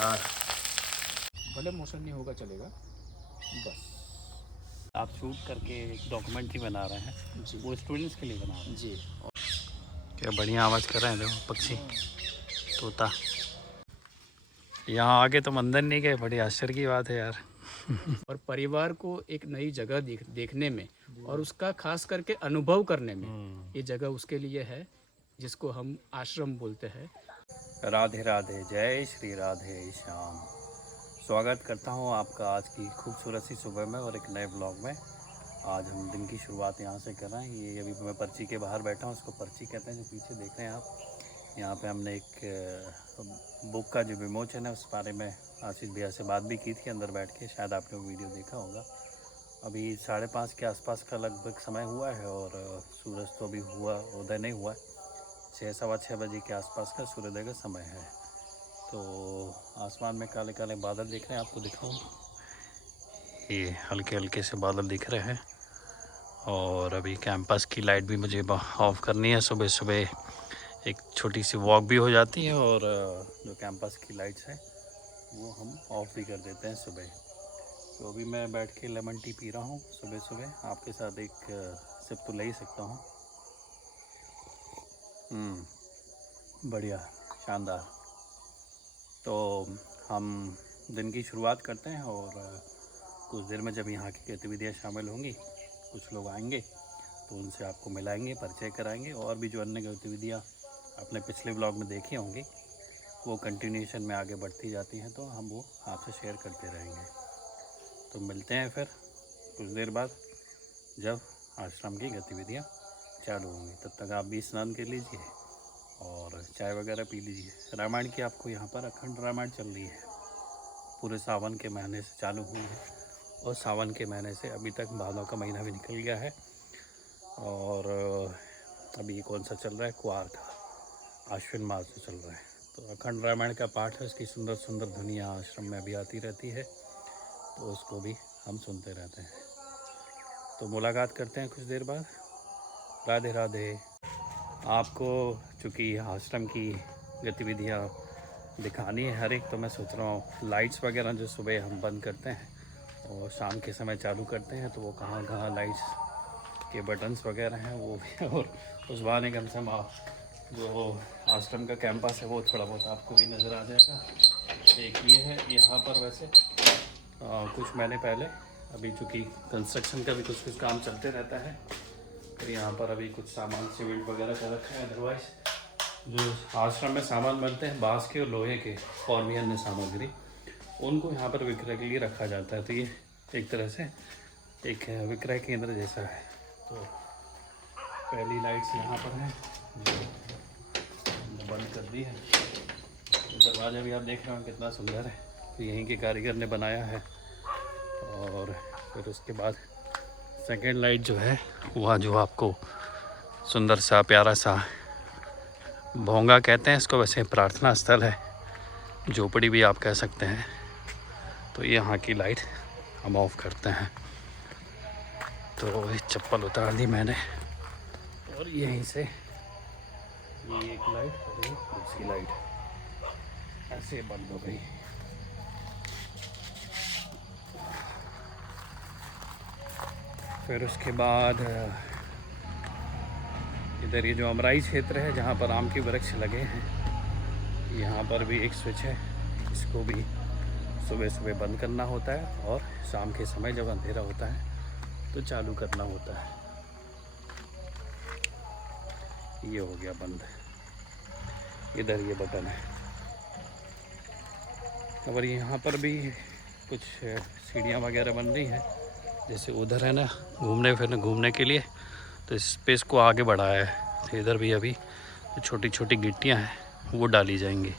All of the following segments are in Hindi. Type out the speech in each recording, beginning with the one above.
यार, भले मोशन नहीं होगा चलेगा बस। आप शूट करके एक डॉक्यूमेंट्री बना रहे हैं जी वो स्टूडेंट्स के लिए बना रहे हैं जी। क्या बढ़िया आवाज़ कर रहे हैं देखो पक्षी तोता। यहाँ आगे तो मंदिर नहीं गए, बड़ी आश्चर्य की बात है यार। और परिवार को एक नई जगह देखने में और उसका खास करके अनुभव करने में ये जगह उसके लिए है, जिसको हम आश्रम बोलते हैं। राधे राधे, जय श्री राधे श्याम। स्वागत करता हूँ आपका आज की खूबसूरत सी सुबह में और एक नए ब्लॉग में। आज हम दिन की शुरुआत यहाँ से कर रहे हैं। ये अभी मैं पर्ची के बाहर बैठा हूँ, इसको पर्ची कहते हैं जो पीछे देख रहे हैं आप। यहाँ पे हमने एक बुक का जो विमोचन है उस बारे में आशीष भैया से बात भी की थी अंदर बैठ के, शायद आपने वो वीडियो देखा होगा। अभी 5:30 के आसपास का लगभग समय हुआ है और सूरज तो अभी उदय नहीं हुआ है। 6-6:15 बजे के आसपास का सूर्योदय का समय है। तो आसमान में काले काले बादल दिख रहे हैं, आपको दिखाऊं, ये हल्के हल्के से बादल दिख रहे हैं। और अभी कैंपस की लाइट भी मुझे ऑफ़ करनी है। सुबह सुबह एक छोटी सी वॉक भी हो जाती है और जो कैंपस की लाइट्स हैं वो हम ऑफ़ भी कर देते हैं सुबह। तो अभी मैं बैठ के लेमन टी पी रहा हूँ सुबह सुबह, आपके साथ एक सिप तो ले ही सकता हूँ। बढ़िया, शानदार। तो हम दिन की शुरुआत करते हैं और कुछ देर में जब यहाँ की गतिविधियाँ शामिल होंगी, कुछ लोग आएंगे तो उनसे आपको मिलाएंगे, परिचय कराएंगे। और भी जो अन्य गतिविधियाँ आपने पिछले ब्लॉग में देखी होंगी वो कंटिन्यूशन में आगे बढ़ती जाती हैं, तो हम वो आपसे शेयर करते रहेंगे। तो मिलते हैं फिर कुछ देर बाद जब आश्रम की गतिविधियाँ चालू होंगी। तब तक आप भी स्नान कर लीजिए और चाय वगैरह पी लीजिए। रामायण की आपको यहाँ पर अखंड रामायण चल रही है, पूरे सावन के महीने से चालू हुई है और सावन के महीने से अभी तक भादों का महीना भी निकल गया है। और अभी कौन सा चल रहा है, कुआर का, आश्विन मास से चल रहा है। तो अखंड रामायण का पाठ है, उसकी सुंदर सुंदर ध्वनियाँ आश्रम में अभी आती रहती है, तो उसको भी हम सुनते रहते हैं। तो मुलाकात करते हैं कुछ देर बाद। राधे राधे। आपको चूँकि आश्रम की गतिविधियाँ दिखानी है हर एक, तो मैं सोच रहा हूँ लाइट्स वगैरह जो सुबह हम बंद करते हैं और शाम के समय चालू करते हैं, तो वो कहाँ कहाँ लाइट्स के बटन्स वगैरह हैं वो भी, और उस बहाने कम से कम आप जो आश्रम का कैंपस है वो थोड़ा बहुत आपको भी नज़र आ जाएगा। एक ये है, यहाँ पर वैसे कुछ महीने पहले, अभी चूँकि कंस्ट्रक्शन का भी कुछ काम चलते रहता है, तो यहाँ पर अभी कुछ सामान सीमेंट वगैरह का रखा है। अदरवाइज़ जो आश्रम में सामान बनते हैं बांस के और लोहे के और भी अन्य सामग्री, उनको यहाँ पर विक्रय के लिए रखा जाता है। तो ये एक तरह से एक विक्रय केंद्र जैसा है। तो पहली लाइट्स यहाँ पर हैं जो बंद कर दी है। दरवाज़ा भी आप देख रहे हो कितना सुंदर है, तो यहीं के कारीगर ने बनाया है। और फिर उसके बाद सेकेंड लाइट जो है वह जो आपको सुंदर सा प्यारा सा भोंगा कहते हैं इसको, वैसे प्रार्थना स्थल है, झोपड़ी भी आप कह सकते हैं। तो यहाँ की लाइट हम ऑफ करते हैं। तो चप्पल उतार दी मैंने और यहीं से ये एक लाइट और ये दूसरी लाइट ऐसे बंद हो गई। फिर उसके बाद इधर ये जो अमराई क्षेत्र है जहाँ पर आम के वृक्ष लगे हैं, यहाँ पर भी एक स्विच है, इसको भी सुबह सुबह बंद करना होता है और शाम के समय जब अंधेरा होता है तो चालू करना होता है। ये हो गया बंद। इधर ये बटन है। और यहाँ पर भी कुछ सीढ़ियाँ वगैरह बन रही हैं, जैसे उधर है ना घूमने के लिए, तो इस स्पेस को आगे बढ़ाया है। तो इधर भी अभी छोटी छोटी गिट्टियाँ हैं वो डाली जाएंगी।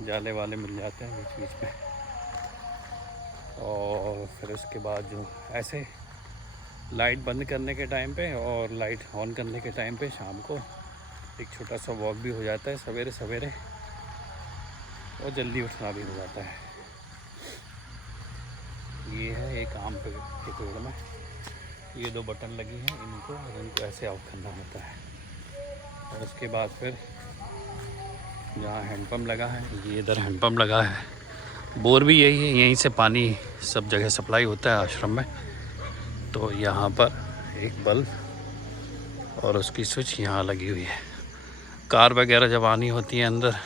जाले वाले मिल जाते हैं बीच बीच में। और फिर उसके बाद जो ऐसे लाइट बंद करने के टाइम पे और लाइट ऑन करने के टाइम पे शाम को एक छोटा सा वॉक भी हो जाता है सवेरे सवेरे, और जल्दी उठना भी हो जाता है। ये है एक आम के पेड़ में ये 2 बटन लगी हैं, इनको ऐसे ऑफ करना होता है। और उसके बाद फिर जहाँ हैंडपम्प लगा है, ये इधर हैंडपम्प लगा है। बोर भी यही है, यहीं से पानी सब जगह सप्लाई होता है आश्रम में। तो यहाँ पर एक बल्ब और उसकी स्विच यहाँ लगी हुई है। कार वगैरह जब आनी होती है अंदर,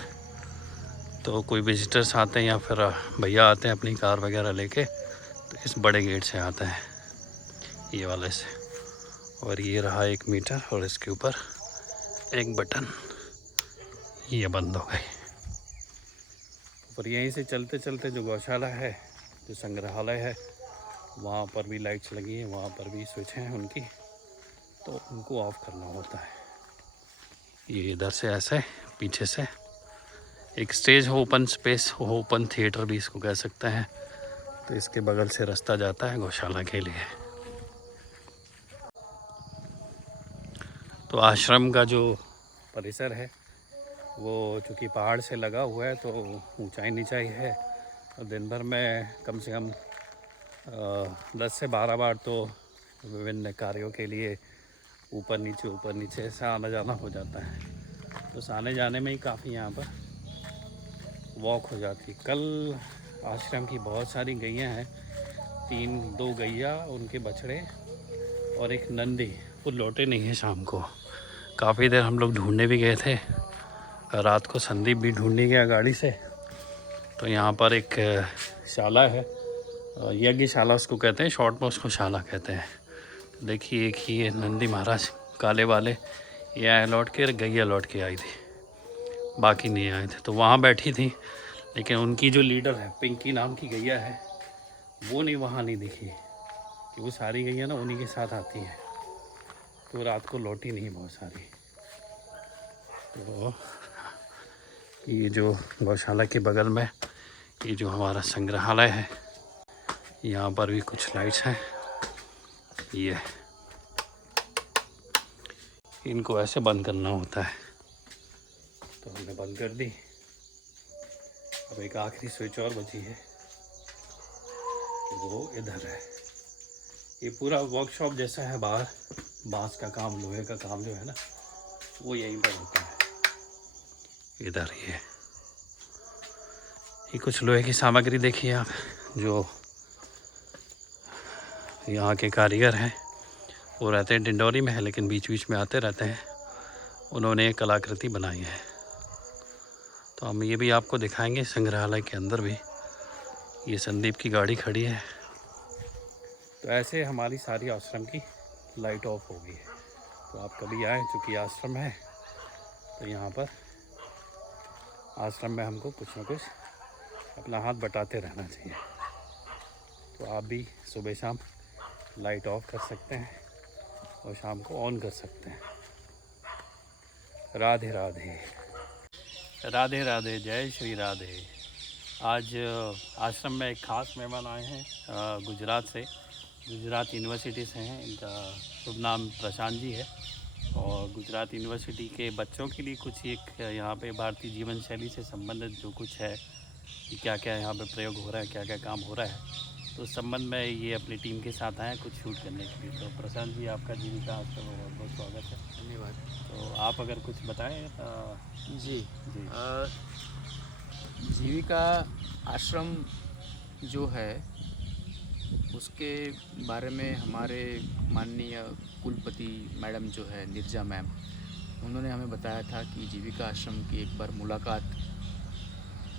तो कोई विजिटर्स आते हैं या फिर भैया आते हैं अपनी कार वगैरह लेके, तो इस बड़े गेट से आता है, ये वाले से। और ये रहा 1 मीटर और इसके ऊपर एक बटन, ये बंद हो गई। और यहीं से चलते चलते जो गौशाला है, जो संग्रहालय है, वहाँ पर भी लाइट्स लगी हैं, वहाँ पर भी स्विच हैं उनकी, तो उनको ऑफ करना होता है। ये इधर से ऐसे पीछे से एक स्टेज हो, ओपन स्पेस हो, ओपन थिएटर भी इसको कह सकते हैं। तो इसके बगल से रास्ता जाता है गौशाला के लिए। तो आश्रम का जो परिसर है वो चूँकि पहाड़ से लगा हुआ है, तो ऊंचाई नीचाई है। और दिन भर में कम से कम 10 से 12 बार तो विभिन्न कार्यों के लिए ऊपर नीचे ऐसा आना जाना हो जाता है। तो उस आने जाने में ही काफ़ी यहाँ पर वॉक हो जाती। कल आश्रम की बहुत सारी गैयाँ हैं, 2 गैया, उनके बछड़े और एक नंदी, वो लौटे नहीं हैं शाम को। काफ़ी देर हम लोग ढूंढने भी गए थे, रात को संदीप भी ढूंढने गया गाड़ी से। तो यहाँ पर एक शाला है, यज्ञशाला उसको कहते हैं, शॉर्ट में उसको शाला कहते हैं। तो देखिए एक ही ये नंदी महाराज काले वाले, ये आए लौट के, गैया लौट के आई थी, बाकी नहीं आए थे। तो वहाँ बैठी थी, लेकिन उनकी जो लीडर है, पिंकी नाम की गैया है, वो नहीं, वहाँ नहीं दिखी। कि वो सारी गैया ना उन्हीं के साथ आती हैं, तो रात को लौटी नहीं बहुत सारी। तो ये जो गौशाला के बगल में ये जो हमारा संग्रहालय है, यहाँ पर भी कुछ लाइट्स हैं। ये इनको ऐसे बंद करना होता है, तो हमने बंद कर दी। अब एक आखिरी स्विच और बची है, वो इधर है। ये पूरा वर्कशॉप जैसा है बाहर, बांस का काम, लोहे का काम जो है ना, वो यहीं पर होता है। इधर ये कुछ लोहे की सामग्री देखिए आप, जो यहाँ के कारीगर हैं, वो रहते हैं डिंडौरी में है, लेकिन बीच बीच में आते रहते हैं। उन्होंने एक कलाकृति बनाई है, तो हम ये भी आपको दिखाएंगे। संग्रहालय के अंदर भी ये संदीप की गाड़ी खड़ी है। तो ऐसे हमारी सारी आश्रम की लाइट ऑफ हो गई है। तो आप कभी आएँ, चूँकि आश्रम है, तो यहाँ पर आश्रम में हमको कुछ ना कुछ अपना हाथ बटाते रहना चाहिए। तो आप भी सुबह शाम लाइट ऑफ कर सकते हैं और शाम को ऑन कर सकते हैं। राधे राधे, राधे राधे, जय श्री राधे। आज आश्रम में एक ख़ास मेहमान आए हैं गुजरात से, गुजरात यूनिवर्सिटी से हैं। इनका शुभ नाम प्रशांत जी है, और गुजरात यूनिवर्सिटी के बच्चों के लिए कुछ एक यहाँ पे भारतीय जीवन शैली से संबंधित जो कुछ है, कि क्या क्या यहाँ पे प्रयोग हो रहा है, क्या क्या काम हो रहा है, तो उस संबंध में ये अपनी टीम के साथ आए कुछ शूट करने के लिए। तो प्रशांत जी, आपका जीविका आपका बहुत बहुत स्वागत है। धन्यवाद। तो आप अगर कुछ बताएं। जी जी। जीविका आश्रम जो है, उसके बारे में हमारे माननीय कुलपति मैडम जो है, नीरजा मैम, उन्होंने हमें बताया था कि जीविका आश्रम की एक बार मुलाकात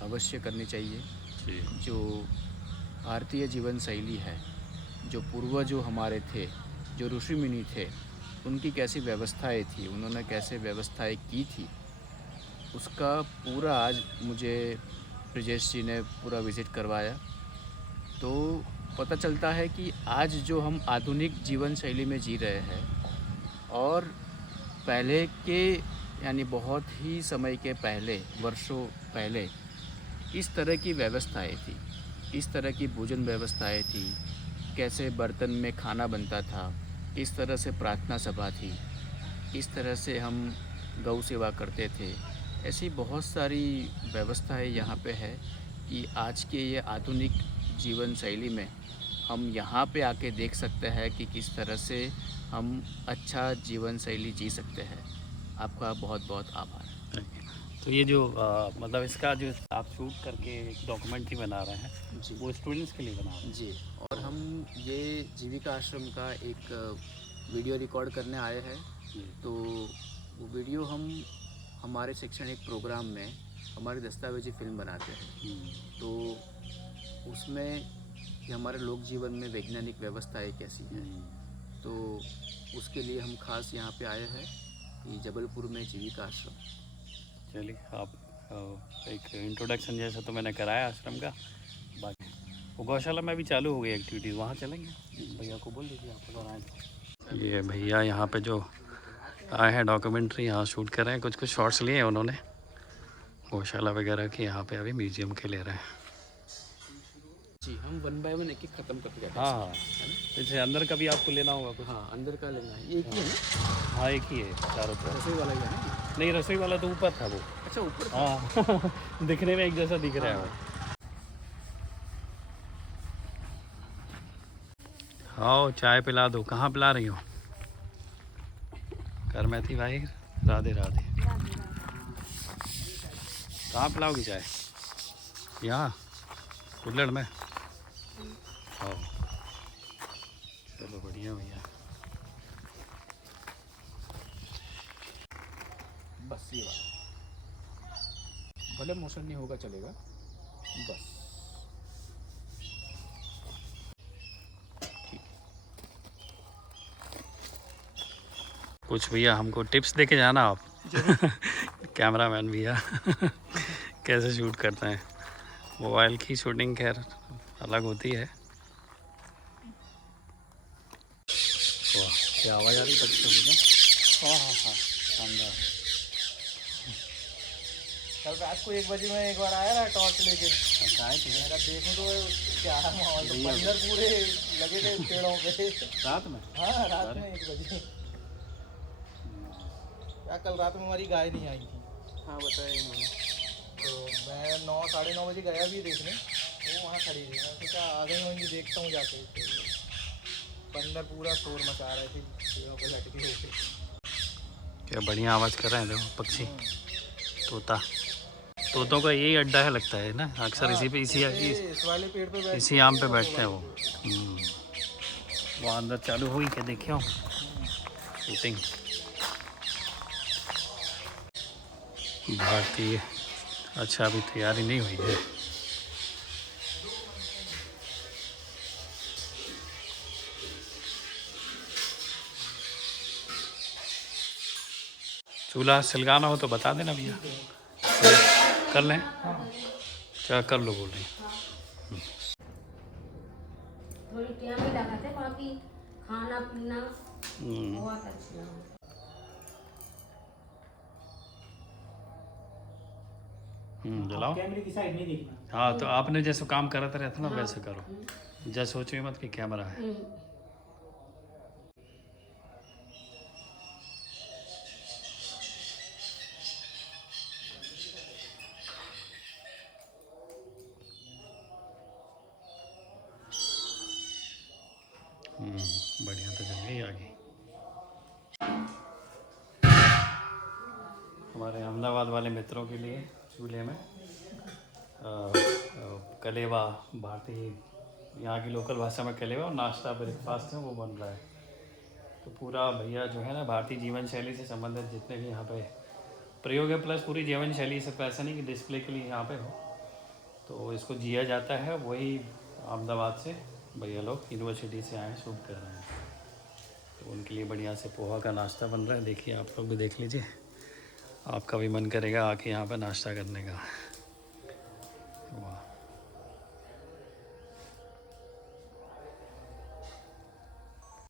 अवश्य करनी चाहिए। जी। जो भारतीय जीवन शैली है, जो पूर्वज जो हमारे थे, जो ऋषि मुनि थे, उनकी कैसी व्यवस्थाएं थी, उन्होंने कैसे व्यवस्थाएं की थी, उसका पूरा आज मुझे ब्रिजेश जी ने पूरा विज़िट करवाया। तो पता चलता है कि आज जो हम आधुनिक जीवन शैली में जी रहे हैं, और पहले के यानी बहुत ही समय के पहले, वर्षों पहले, इस तरह की व्यवस्थाएं थी, इस तरह की भोजन व्यवस्थाएं थी, कैसे बर्तन में खाना बनता था, किस तरह से प्रार्थना सभा थी, किस तरह से हम गौ सेवा करते थे। ऐसी बहुत सारी व्यवस्थाएं यहाँ पे है कि आज के ये आधुनिक जीवन शैली में हम यहाँ पे आके देख सकते हैं कि किस तरह से हम अच्छा जीवन शैली जी सकते हैं। आपका बहुत बहुत आभार। तो ये जो मतलब इसका जो आप शूट करके एक डॉक्यूमेंट्री बना रहे हैं जी वो स्टूडेंट्स के लिए बना रहे हैं? जी। और हम ये जीविका आश्रम का एक वीडियो रिकॉर्ड करने आए हैं। जी। तो वो वीडियो हम हमारे शैक्षणिक प्रोग्राम में हमारी दस्तावेजी फिल्म बनाते हैं। तो उसमें कि हमारे लोक जीवन में वैज्ञानिक व्यवस्थाएं कैसी हैं, तो उसके लिए हम खास यहाँ पे आए हैं कि जबलपुर में जीविका आश्रम। चलिए आप एक इंट्रोडक्शन जैसा तो मैंने कराया आश्रम का, बाकी वो गौशाला में भी चालू हो गई एक्टिविटीज़, वहाँ चलेंगे। भैया को बोल दीजिए आप अगर आए। ये भैया यहाँ पे जो आए हैं डॉक्यूमेंट्री यहाँ शूट कर रहे हैं, कुछ कुछ शॉट्स लिए हैं उन्होंने गौशाला वगैरह की, यहाँ पे अभी म्यूजियम के ले रहे हैं। जी, हम 1 बाय 1 एक एक ख़त्म करते जाते हैं। हाँ हाँ, जैसे अंदर का भी आपको लेना होगा कुछ? हाँ, अंदर का लेना है। ये एक ही है ना? हाँ एक ही है चारों तरफ। रसोई वाला ही है ना? नहीं रसोई वाला तो ऊपर था वो। अच्छा, ऊपर था। हाँ दिखने में एक जैसा दिख रहा है वो। आओ चाय पिला दो। कहाँ पिला रही हो? कर में थी भाई। राधे राधे। कहाँ पिलाओगी चाय? यहाँ कुल्लड़ में? आओ चलो बढ़िया भैया। बस ये वाला, भले मोशन नहीं होगा चलेगा, बस। कुछ भैया हमको टिप्स दे के जाना आप। कैमरामैन भैया कैसे शूट करते हैं। मोबाइल की शूटिंग खैर अलग होती है। वाह क्या आवाज़ आ रही है बच्चों की? हाँ हाँ हाँ शानदार। कल रात को 1 बजे में एक बार आया ना टॉर्च लेके। अच्छा आए थे मेरा देखो तो क्या माहौल था, बंदर पूरे लगे थे पेड़ों पे। रात में? हाँ रात में 1 बजे। क्या कल रात में हमारी गाय नहीं आई थी। हाँ, बताया इन्होंने। तो मैं 9 साढ़े 9 बजे गया भी देखने, वो वहाँ खड़ी थी। मैं सोचा आ गई वहीं देखता हूँ जाके। तो बंदर पूरा शोर मचा रहे थे पेड़ों पे लटके हुए। क्या बढ़िया आवाज़ कर रहे हैं देखो पक्षी। तोता, तोतों का यही अड्डा है लगता है ना, अक्सर इसी पे इस वाले पेड़ पे बैठते इसी आम पे बैठते हैं वो। वहाँ अंदर चालू हुई क्या देखे हो शूटिंग? भारतीय अच्छा अभी तैयारी नहीं हुई है। चूल्हा सिलगाना हो तो बता देना भैया, कर लें। क्या कर लो बोल रही। थोड़ी टाइम ही लगा थे, बाकी खाना पीना बहुत अच्छा लगा। जलाओ। कैमरे की साइड नहीं देखना। हाँ तो आपने जैसे काम करा था रहता ना वैसे करो, जैसे सोचो मत कि कैमरा है। बढ़िया तो जल गई आगे। हमारे अहमदाबाद वाले मित्रों के लिए चूल्हे में कलेवा, भारतीय यहाँ की लोकल भाषा में कलेवा, और नाश्ता ब्रेकफास्ट है वो बन रहा है। तो पूरा भैया जो है ना भारतीय जीवन शैली से संबंधित जितने भी यहाँ पे प्रयोग है, प्लस पूरी जीवन शैली, सिर्फ ऐसा नहीं कि डिस्प्ले के लिए यहाँ पे हो, तो इसको जिया जाता है। वही अहमदाबाद से भैया लोग यूनिवर्सिटी से आए शूट कर रहे हैं, तो उनके लिए बढ़िया से पोहा का नाश्ता बन रहा है। देखिए आप लोग भी देख लीजिए, आपका भी मन करेगा आके यहाँ पे नाश्ता करने का। वाह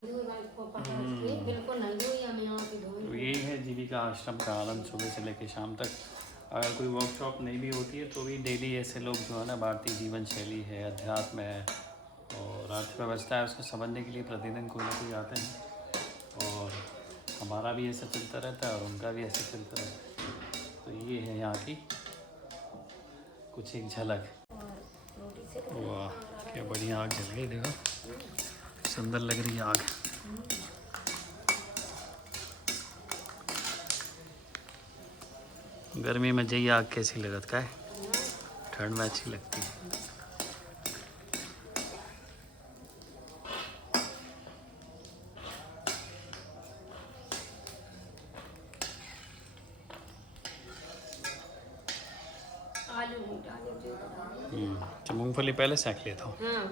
बिल्कुल नहीं हुई, हम यहाँ पे तो यही है जीविका आश्रम का आनंद सुबह से लेकर शाम तक। अगर कोई वर्कशॉप नहीं भी होती है तो भी डेली ऐसे लोग जो है ना भारतीय जीवन शैली है, अध्यात्म है और अर्थव्यवस्था है, उसको समझने के लिए प्रतिदिन कोई ना कोई आते हैं। और हमारा भी ऐसा चलता रहता है और उनका भी ऐसा चलता रहता है। तो ये है यहाँ की कुछ एक झलक। वाह क्या बढ़िया आग जल गई, देखो सुंदर लग रही है आग। गर्मी में जाइए आग कैसी लगत का है, ठंड में अच्छी लगती है। आलू नहीं डाले जो तो मूंगफली पहले सेंक लेता हूँ। हाँ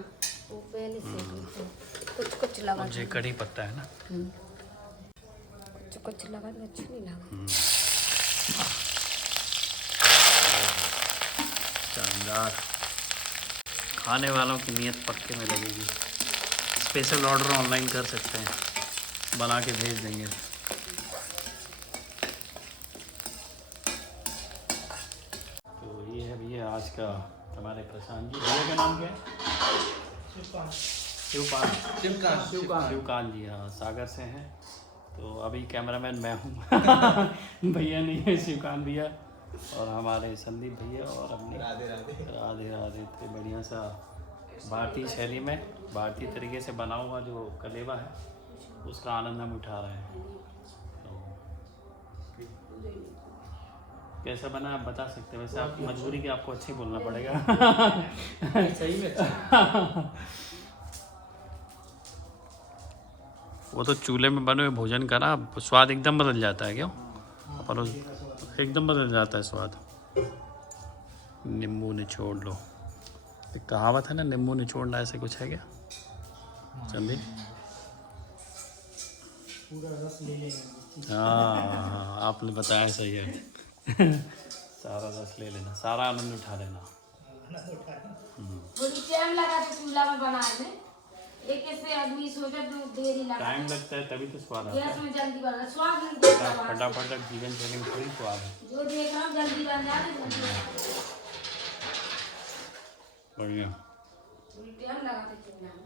वो पहले से कुछ कुछ लगा मुझे कड़ी पत्ता है ना। कुछ कुछ लगा तो अच्छा नहीं लगा। शानदार, खाने वालों की नीयत पक्के में लगेगी। स्पेशल ऑर्डर ऑनलाइन कर सकते हैं, बना के भेज देंगे। तो ये है भैया आज का हमारे प्रशांत जी। भैया का नाम क्या है? शिवकांत जी। हाँ, सागर से हैं। तो अभी कैमरामैन मैं हूँ भैया नहीं है, शिवकांत भैया और हमारे संदीप भैया और अपने राधे राधे थे। बढ़िया सा भारतीय शैली में, भारतीय तरीके से बना हुआ जो कलेवा है उसका आनंद हम उठा रहे हैं। तो कैसा बना आप बता सकते हैं? वैसे आपकी मजबूरी की आपको अच्छे बोलना पड़ेगा सही में वो तो चूल्हे में बने हुए भोजन का ना स्वाद एकदम बदल जाता है। क्यों? पर एकदम बदल जाता है स्वाद। नींबू निचोड़ लो, एक कहावत है ना, नींबू निचोड़ना, ऐसे कुछ है क्या संदीप? पूरा रस ले लेंगे। हाँ, आपने बताया सही है सारा रस ले लेना, सारा आनंद उठा लेना। थोड़ी टाइम लगा तो चूल्हा में बनाए में, एक से आदमी सोचा तो देरी लगा। टाइम लगता है तभी तो स्वाद आता गैस है। में जल्दी बना, स्वाद नहीं देता बाहर से। फटाफट जीवन शैली में थोड़ी स्वाद है। जो देख रहा हूँ जल्दी बन जाए तो जल्दी बन जाए। बढ़िया। थोड़ी टाइम लगा तो चूल्हा में।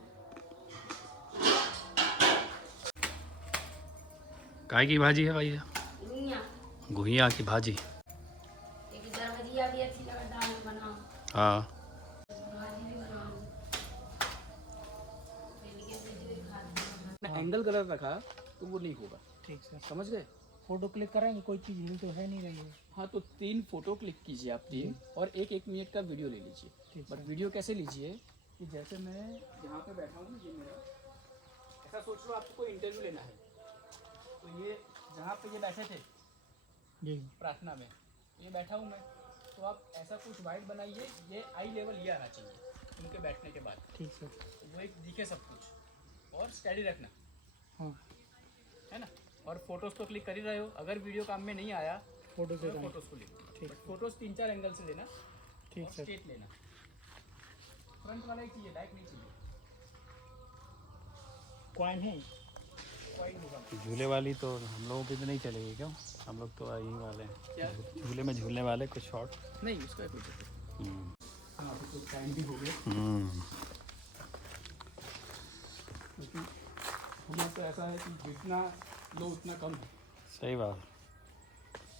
काय की भाजी है भैया? दुनिया घुइयाँ की भाजी। एक इधर भजिया भी अच्छी लगा, दाल में बनाओ, हाँ, भाजी भी बनाओ। एंगल गलत रखा तो वो नहीं होगा। ठीक सर, समझ गए? फोटो क्लिक करेंगे, कोई चीज़ हिल तो है नहीं रही है। हाँ, तो 3 फोटो क्लिक कीजिए आप, 3 और एक मिनट का वीडियो ले लीजिए। ठीक बट वीडियो कैसे लीजिए कि जैसे मैं यहाँ पे बैठा हूँ, ये मेरा ऐसा सोच लो आपको कोई इंटरव्यू लेना है, तो ये जहाँ पे ये बैठे थे जी प्रार्थना में, ये बैठा हूँ मैं, तो आप ऐसा कुछ वाइड बनाइए, ये आई लेवल ये आना चाहिए उनके बैठने के बाद, ठीक सर। वो एक दिखे सब कुछ, और स्टडी रखना हाँ, है ना। और फोटोज़ तो क्लिक कर ही रहे हो, अगर वीडियो काम में नहीं आया फोटो से तो फोटोज़ को लेना। ठीक। फोटोज़ 3-4 एंगल से लेना, ठीक और सर। स्ट्रेट लेना, फ्रंट वाला ही चाहिए, बैक नहीं चाहिए। कॉइन है कोई होगा झूले वाली तो हम लोगों की तो नहीं चलेगी। क्यों? हम लोग तो यही वाले हैं, क्या? झूले में झूलने वाले कुछ शॉर्ट। नहीं, उसका कोई दिक्कत नहीं। हाँ, तो टाइम भी हो गया, क्योंकि हमें तो ऐसा है कि जितना लो उतना कम है। सही बात।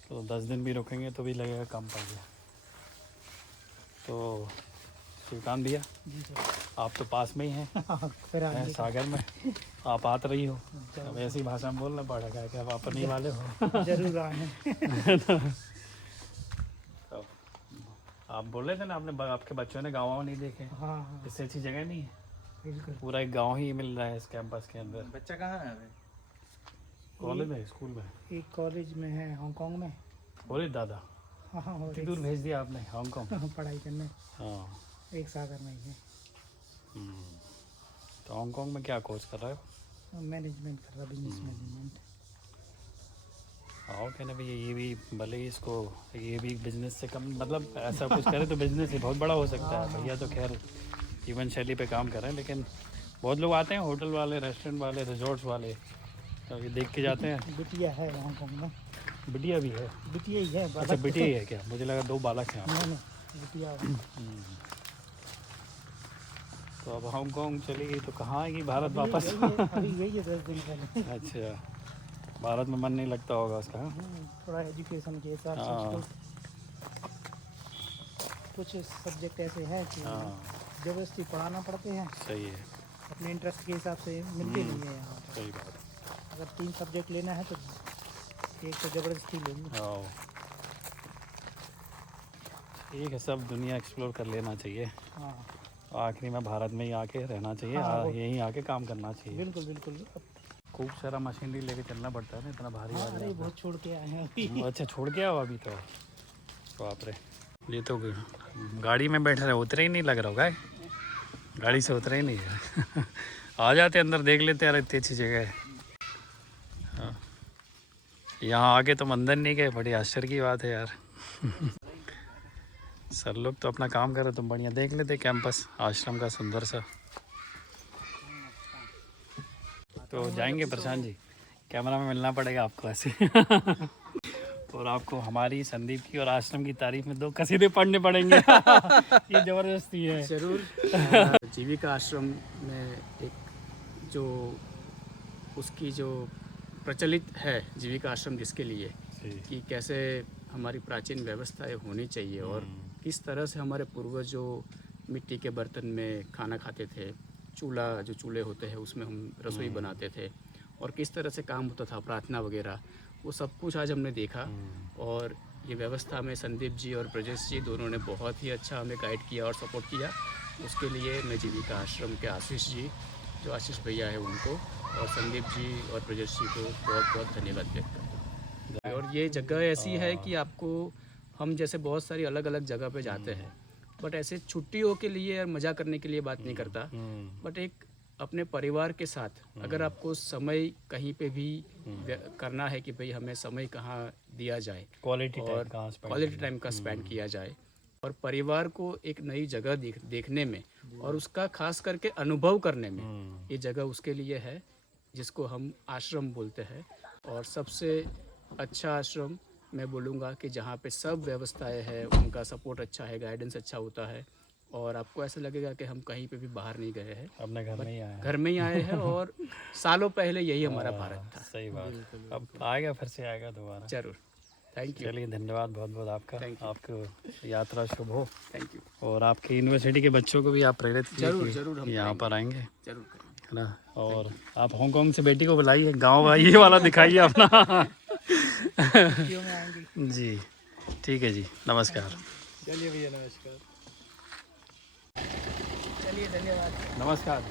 तो 10 दिन भी रुकेंगे तो भी लगेगा कम पड़ गया। तो शिवकांत भैया, जी सर। आप तो पास में ही हैं, फिर हैं सागर में, आप आत रही हो, अब ऐसी भाषा में बोलना पड़ेगा कि आप अपने वाले हो जरूर आए। तो आप बोल रहे थे ना, आपने आपके बच्चों ने गाँव नहीं देखे, हाँ हाँ इससे अच्छी जगह नहीं है। बिल्कुल। पूरा एक गांव ही मिल रहा है इस कैंपस के अंदर। बच्चा कहाँ है अभी? कॉलेज में, स्कूल में? एक कॉलेज में है हांगकांग में। बोले दादा, हाँ हाँ, और कितनी दूर भेज दिया आपने हांगकांग? एक पढ़ाई करने हाँ। एक सागर में ही है। तो हांगकांग में क्या कोर्स कर रहे हो? मैनेजमेंट कर रहा, बिजनेस मैनेजमेंट। आओ कहना भैया, ये भी भले ही इसको, ये भी बिजनेस से कम, मतलब ऐसा कुछ करे तो बिजनेस ही बहुत बड़ा हो सकता है। भैया तो खैर जीवन शैली पे काम कर रहे हैं, लेकिन बहुत लोग आते हैं, होटल वाले, रेस्टोरेंट वाले, रिजॉर्ट्स वाले, तो ये देख के जाते हैं। बिटिया है हांगकांग में। बिटिया भी है? बिटिया ही है। अच्छा, बिटिया ही है क्या? मुझे लगा 2 बालक हैं आपके। नहीं, बिटिया। तो अब हांगकांग चली गई तो कहाँ आएगी भारत वापस? अभी गई है 10 दिन पहले। अच्छा, भारत में मन नहीं लगता होगा उसका? थोड़ा एजुकेशन के हिसाब हाँ। से कुछ सब्जेक्ट ऐसे हैं कि हाँ, जबरदस्ती पढ़ाना पड़ते हैं, सही है, अपने इंटरेस्ट के हिसाब से मिलते नहीं है यहाँ पर। सही बात। अगर 3 सब्जेक्ट लेना है तो एक तो जबरदस्ती लेंगे। हाँ, ठीक है, सब दुनिया एक्सप्लोर कर लेना चाहिए। हाँ आखिरी में भारत में ही आके रहना चाहिए, यहीं आके काम करना चाहिए। बिल्कुल बिल्कुल। खूब सारा मशीनरी लेके चलना पड़ता है ना, इतना भारी हाँ, भारी। अरे बहुत छोड़ के आए हैं अभी। अच्छा, छोड़ के आओ अभी तो। बाप रे, ये तो गाड़ी में बैठे रहे, उतरे ही नहीं लग रहा होगा, गाड़ी से उतरे ही नहीं है। आ जाते अंदर, देख लेते यार, इतनी अच्छी जगह है। हाँ, यहाँ आके तुम अंदर नहीं गए, बड़ी आश्चर्य की बात है यार। सर लोग तो अपना काम कर रहे, तुम बढ़िया देख लेते कैंपस आश्रम का सुंदर सा। तो जाएंगे प्रशांत जी, कैमरा में मिलना पड़ेगा आपको ऐसे। और आपको हमारी, संदीप की और आश्रम की तारीफ में 2 कसीदे पढ़ने पड़ेंगे। ये ज़बरदस्ती है। ज़रूर। जीविका आश्रम में एक जो उसकी जो प्रचलित है जीविका आश्रम जिसके लिए कि कैसे हमारी प्राचीन व्यवस्थाएं होनी चाहिए और किस तरह से हमारे पूर्वज जो मिट्टी के बर्तन में खाना खाते थे, चूल्हा जो चूल्हे होते हैं उसमें हम रसोई बनाते थे और किस तरह से काम होता था, प्रार्थना वगैरह, वो सब कुछ आज हमने देखा। और ये व्यवस्था में संदीप जी और ब्रजेश जी दोनों ने बहुत ही अच्छा हमें गाइड किया और सपोर्ट किया। उसके लिए मैं जीविका आश्रम के आशीष जी, जो आशीष भैया है उनको, और संदीप जी और ब्रजेश जी को बहुत बहुत धन्यवाद व्यक्त करता हूँ। और ये जगह ऐसी है कि आपको, हम जैसे बहुत सारी अलग अलग जगह पे जाते हैं, बट ऐसे छुट्टियों के लिए और मज़ा करने के लिए बात नहीं करता, बट एक अपने परिवार के साथ अगर आपको समय कहीं पे भी करना है कि भाई हमें समय कहाँ दिया जाए, क्वालिटी टाइम का स्पेंड किया जाए और परिवार को एक नई जगह देखने में और उसका खास करके अनुभव करने में, ये जगह उसके लिए है जिसको हम आश्रम बोलते हैं। और सबसे अच्छा आश्रम मैं बोलूँगा कि जहाँ पे सब व्यवस्थाएं हैं, उनका सपोर्ट अच्छा है, गाइडेंस अच्छा होता है और आपको ऐसा लगेगा कि हम कहीं पे भी बाहर नहीं गए हैं, अपने घर में ही आए, घर में ही आए हैं और सालों पहले यही हमारा भारत था। सही बात। अब आएगा, फिर से आएगा दोबारा। जरूर। Thank you. चलिए, धन्यवाद बहुत बहुत आपका। आपको यात्रा शुभ हो। Thank you. और आपकी यूनिवर्सिटी के बच्चों को भी आप प्रेरित कीजिए जरूर कि जरूर हम यहाँ पर आएंगे, जरूर करेंगे, है ना। और आप हांगकांग से बेटी को बुलाइए, गाँव ये वाला दिखाइए अपना। जी ठीक है जी, नमस्कार। चलिए भैया, नमस्कार। चलिए, धन्यवाद। नमस्कार।